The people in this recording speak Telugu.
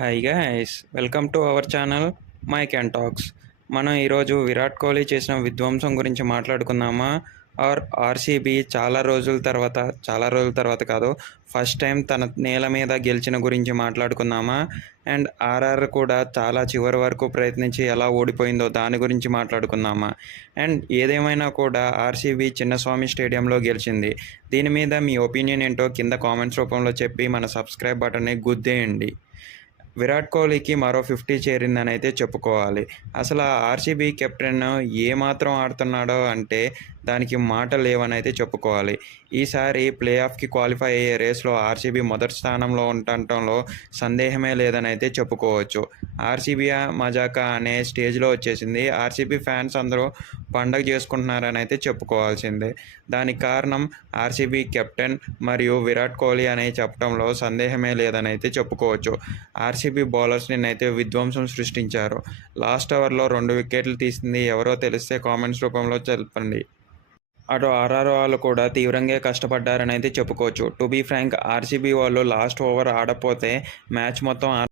Hi guys, welcome to our channel mic and talks. మనం ఈరోజు విరాట్ కోహ్లీ చేసిన విధ్వంసం గురించి మాట్లాడుకుందామా? ఆర్సీబీ చాలా రోజుల తర్వాత కాదు, ఫస్ట్ టైం తన నేల మీద గెలిచిన గురించి మాట్లాడుకుందామా? అండ్ ఆర్ఆర్ కూడా చాలా చివరి వరకు ప్రయత్నించి ఎలా ఓడిపోయిందో దాని గురించి మాట్లాడుకుందామా? అండ్ ఏదేమైనా కూడా ఆర్సీబీ చిన్నస్వామి స్టేడియంలో గెలిచింది. దీని మీద మీ ఒపీనియన్ ఏంటో కింద కామెంట్స్ రూపంలో చెప్పి మన సబ్స్క్రైబ్ బటన్ని గుద్దేయండి. విరాట్ కోహ్లీకి మరో 50 చేరిందని అయితే చెప్పుకోవాలి. అసలు ఆ ఆర్సీబీ కెప్టెన్ ఏమాత్రం ఆడుతున్నాడో అంటే దానికి మాటలు లేవని అయితే చెప్పుకోవాలి. ఈసారి ప్లే ఆఫ్కి క్వాలిఫై అయ్యే రేస్లో ఆర్సీబీ మొదటి స్థానంలో ఉండటంలో సందేహమే లేదని అయితే చెప్పుకోవచ్చు. ఆర్సీబీ మజాకా అనే స్టేజ్లో వచ్చేసింది. ఆర్సీబీ ఫ్యాన్స్ అందరూ పండగ చేసుకుంటున్నారని అయితే చెప్పుకోవాల్సిందే. దానికి కారణం ఆర్సీబీ కెప్టెన్ మరియు విరాట్ కోహ్లీ అని చెప్పడంలో సందేహమే లేదని అయితే చెప్పుకోవచ్చు. ఆర్సీబీ బౌలర్స్ నిన్నైతే విధ్వంసం సృష్టించారు. లాస్ట్ ఓవర్లో 2 వికెట్లు తీసింది ఎవరో తెలిస్తే కామెంట్స్ రూపంలో తెలపండి. అటు ఆర్ఆర్ వాళ్ళు కూడా తీవ్రంగా కష్టపడ్డారని అయితే చెప్పుకోవచ్చు. టు బీ ఫ్రాంక్, ఆర్సీబీ వాళ్ళు లాస్ట్ ఓవర్ ఆడపోతే మ్యాచ్ మొత్తం